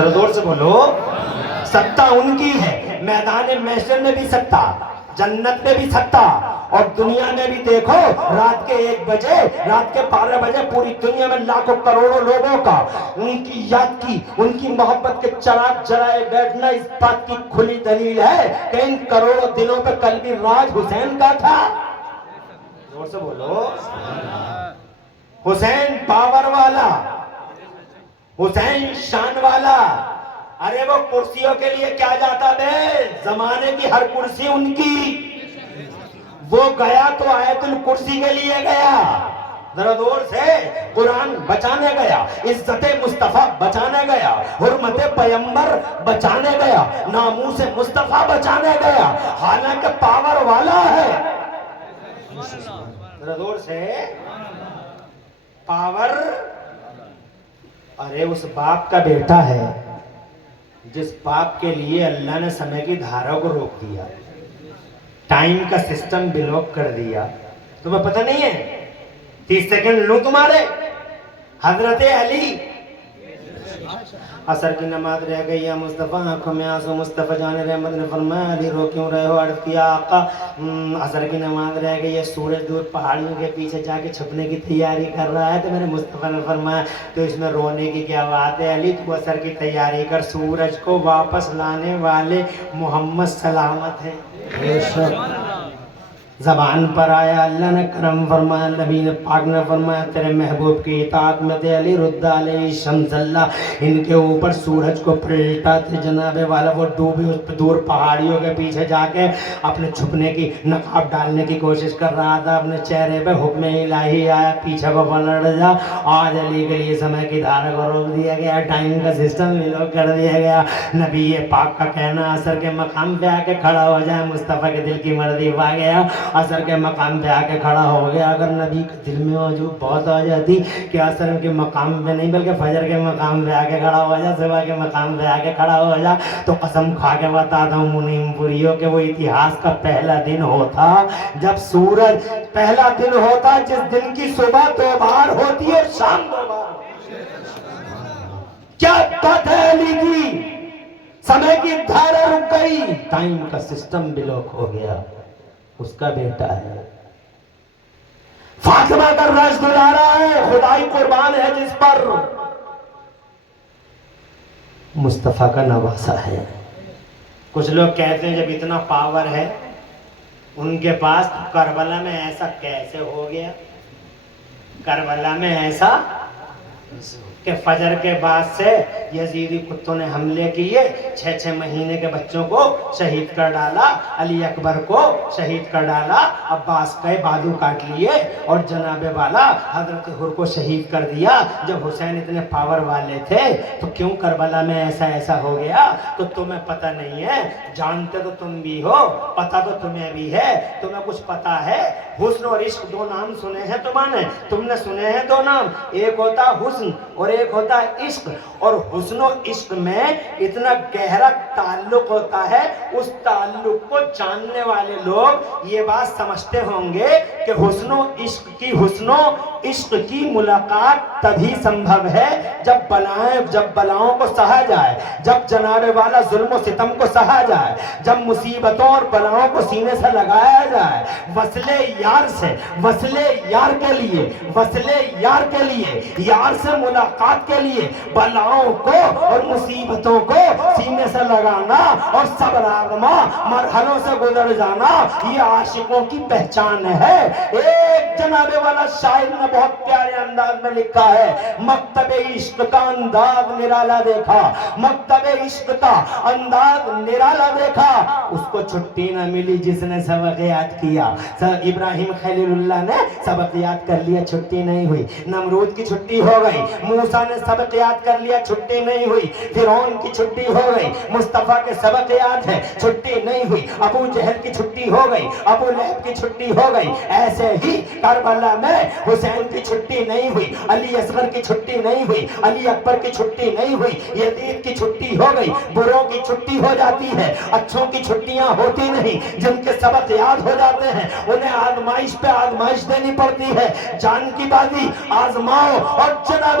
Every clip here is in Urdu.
ذرا زور سے بولو، ستا ان کی ہے، میدان محشر میں بھی ستا، جنت میں بھی ستا، اور دنیا میں بھی دیکھو رات کے 1 بجے، رات کے 12 بجے پوری دنیا میں لاکھوں کروڑوں لوگوں کا ان کی یاد کی، ان کی محبت کے چراغ جلائے بیٹھنا اس بات کی کھلی دلیل ہے کہ ان کروڑوں دلوں پہ قلبی راج حسین کا تھا۔ زور سے بولو، حسین پاور والا، حسین شان والا۔ ارے وہ کرسیوں کے لیے کیا جاتا بے، زمانے کی ہر کرسی ان کی، وہ گیا تو آیت الکرسی کے لیے گیا، ذرا دور سے قرآن بچانے گیا، عزت مصطفیٰ بچانے گیا، حرمت پیمبر بچانے گیا، ناموس مصطفیٰ بچانے گیا، حالانکہ پاور والا ہے۔ ذرا دور سے، پاور، ارے اس باپ کا بیٹا ہے جس باپ کے لیے اللہ نے سمے کی دھارا کو روک دیا، ٹائم کا سسٹم بلاک کر دیا۔ تمہیں پتہ نہیں ہے 30 سیکنڈ لوں تمہارے، حضرت علی، عصر کی نماز رہ گئی یا مصطفیٰ آنکھوں میں آنسو، مصطفیٰ جان رحمت نے فرمایا علی رو کیوں رہے ہو، عرض کیا آقا عصر کی نماز رہ گئی ہے، سورج دور پہاڑیوں کے پیچھے جا کے چھپنے کی تیاری کر رہا ہے، تو میرے مصطفیٰ نے فرمایا تو اس میں رونے کی کیا بات ہے علی، تو عصر کی تیاری کر، سورج کو واپس لانے والے محمد سلامت ہیں۔ زبان پر آیا، اللہ نے کرم فرمایا، نبی نے پاک نے فرمایا تیرے محبوب کی اطاعت میں دے علی رد علیہ شمس اللہ، ان کے اوپر سورج کو پلٹا تھے جناب والا، وہ ڈوبی اس پہ دور پہاڑیوں کے پیچھے جا کے اپنے چھپنے کی نقاب ڈالنے کی کوشش کر رہا تھا، اپنے چہرے پہ حکم الہی آیا پیچھے کو پلٹ جا، آج علی کے لیے سمے کی دھارا کو روک دیا گیا، ٹائم کا سسٹم بلاک کر دیا گیا۔ نبی پاک کا کہنا عصر کے مقام پہ آ کے کھڑا ہو جائے، مصطفیٰ کے دل کی مرضی پا گیا، عصر کے مقام پہ آ کے کھڑا ہو گیا۔ اگر نبی کے دل میں موجود بہت آ جاتی کہ عصر کے مقام پہ نہیں بلکہ فجر کے مقام پہ آ کے کھڑا ہو جا، صبح کے مقام پہ آ کے کھڑا ہو جا، تو قسم کھا کے بتاتا ہوں منیم پوریوں کہ وہ اتہاس کا پہلا دن ہوتا جب سورج، پہلا دن ہوتا جس دن کی صبح 2 بار ہوتی ہے، شام 2 بار۔ کیا بات ہے علی کی، سمے کی دھارا رک گئی، ٹائم کا سسٹم بلاک ہو گیا، اس کا بیٹا ہے، فاطمہ کا رشک دلارا ہے، خدائی قربان ہے جس پر، مصطفیٰ کا نواسا ہے۔ کچھ لوگ کہتے ہیں جب اتنا پاور ہے ان کے پاس، کربلا میں ایسا کیسے ہو گیا، کربلا میں ایسا کہ فجر کے بعد سے یزیدی کتوں نے حملے کیے، 6 مہینے کے بچوں کو شہید کر ڈالا، علی اکبر کو شہید کر ڈالا، عباس کے بازو کاٹ لیے، اور جناب والا حضرت حر کو شہید کر دیا۔ جب حسین اتنے پاور والے تھے تو کیوں کربلا میں ایسا ہو گیا؟ تو تمہیں پتہ نہیں ہے، جانتے تو تم بھی ہو، پتہ تو تمہیں بھی ہے، تمہیں کچھ پتہ ہے؟ حسن اور عشق 2 نام سنے ہیں تم نے سنے ہیں 2 نام، ایک ہوتا حسن اور ایک ہوتا عشق، اور حسن و عشق میں اتنا گہرا تعلق ہوتا ہے، اس تعلق کو جاننے والے لوگ یہ بات سمجھتے ہوں گے کہ حسن و عشق کی ملاقات تبھی سمبھو ہے جب بلاؤں کو سہا جائے، جب جناب والا ظلم و ستم کو سہا جائے، جب مصیبتوں اور بلاؤں کو سینے سے لگایا جائے، وصل یار کے لیے یار سے ملاقات کے لیے بلاؤں کو اور مصیبتوں کو سینے سے لگانا اور صبر آزما مرحلوں سے گزر جانا، یہ عاشقوں کی پہچان ہے۔ ایک جناب والا شاعر نے بہت پیارے انداز میں لکھا ہے، مکتب عشق کا انداز نرالا دیکھا، مکتب عشق کا انداز نرالا دیکھا، اس کو چھٹی نہ ملی جس نے سبق یاد کیا۔ ابراہیم خلیل اللہ نے سبق یاد کر لیا، چھٹی نہیں ہوئی، نمرود کی چھٹی ہو گئی، موسیٰ نے سبق یاد کر لیا، چھٹی نہیں ہوئی، فرعون کی چھٹی ہو گئی، مصطفیٰ کے سبق یاد ہے، چھٹی نہیں ہوئی، ابو جہل کی چھٹی ہو گئی، ابو لہب کی چھٹی ہو گئی، ایسے ہی کربلا میں حسین کی چھٹی نہیں ہوئی، علی اصغر کی چھٹی نہیں ہوئی، علی اکبر کی چھٹی نہیں ہوئی، یزید کی چھٹی ہو گئی، بروں کی چھٹی ہو جاتی ہے، اچھوں کی چھٹیاں ہوتی نہیں، جن کے سبق یاد ہو جاتے ہیں انہیں آزمائش پہ آزمائش دینی پڑتی ہے، جان کی بازی آزماؤ اور جناب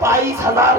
22,000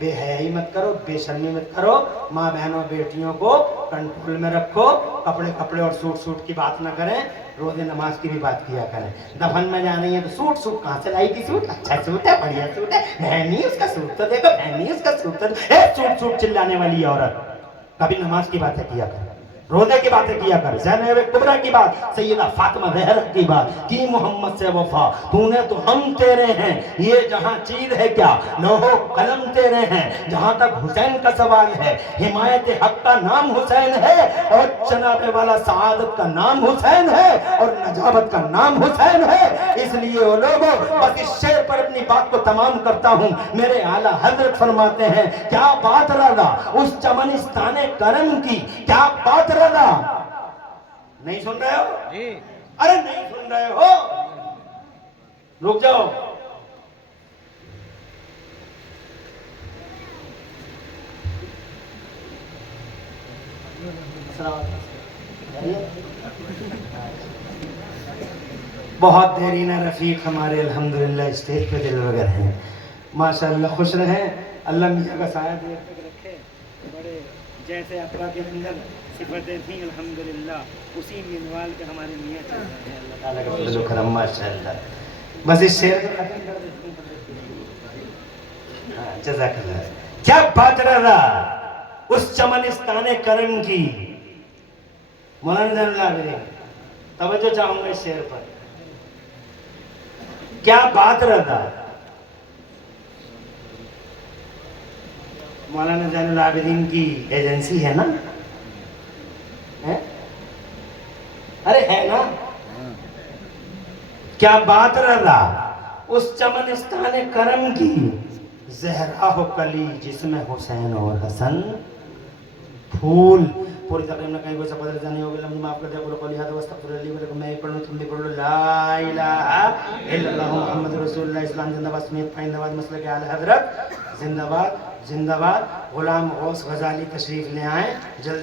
بے حیائی مت کرو، بے شرمی مت کرو، ماں بہنوں بیٹیوں کو کنٹرول میں رکھو، کپڑے اور سوٹ کی بات نہ کریں، روزے نماز کی بھی بات کیا کریں۔ دفن میں جانا ہے تو سوٹ کہاں سے لائی تھی؟ سوٹ اچھا سوٹ ہے، بڑھیا سوٹ ہے، بہنی اس کا سوٹ تو دیکھو، بہنی اس کا سوٹ تو سوٹ چلانے والی عورت کبھی نماز کی باتیں کیا کر، روزے کی باتیں کیا کر، زینب کبریٰ کی بات، سیدہ فاطمہ زہرا کی بات کی، محمد سے وفا تو نے تو ہم تیرے ہیں، یہ جہاں چیز ہے کیا لوح و قلم تیرے ہیں، جہاں تک حسین کا سوال ہے حمایت حق کا نام حسین ہے، اور جناب والا سعادت کا نام حسین ہے، اور نجابت کا نام حسین ہے۔ اس لیے وہ لوگوں بس اس شعر پر اپنی بات کو تمام کرتا ہوں۔ میرے اعلیٰ حضرت فرماتے ہیں کیا بات رضا اس چمنستان کرم کی، کیا بات رضا، نہیں سن رہے ہو؟ ارے نہیں سن رہے ہو؟ رک جاؤ۔ بہت دیرینہ رفیق ہمارے الحمدللہ اسٹیج پہ دل وگر ہیں، ماشاءاللہ خوش رہیں، اللہ میاں کا سایہ دیر تک رکھے، بڑے جیسے ابا کے اندر صفتیں تھیں الحمدللہ اسی منوال کے ہمارے میاں چل رہے ہیں، اللہ تعالیٰ کا فضل و کرم ماشاءاللہ۔ بس اس شعر کو ختم کر دیتے ہیں۔ جزاک اللہ۔ کیا بات رضا اس چمنستان کرم کی، مولانا زین العابدین توجہ چاہوں گا اس شعر پر، کیا بات رضا، مولانا زین العابدین کی ایجنسی ہے نا، ارے ہے نا، کیا بات رضا اس چمنستان کرم کی، زہرا ہو کلی جس میں حسین اور حسن پھول۔ پوری تقریب میں کہیں کوئی سا بدل جانے ہوگی، لمحی معاف کر دیا، قولوا قولی ھذا واستغفر اللہ لی ولکم۔ میں ایک پڑھ لوں تم بھی پڑھ لو، لا الہ الا اللہ محمد رسول اللہ، اسلام زندہ باد، سمیت پائندہ باد، مسلک اعلی حضرت زندہ باد، زندہ باد۔ غلام غوث غزالی تشریف لے آئیں جلدی۔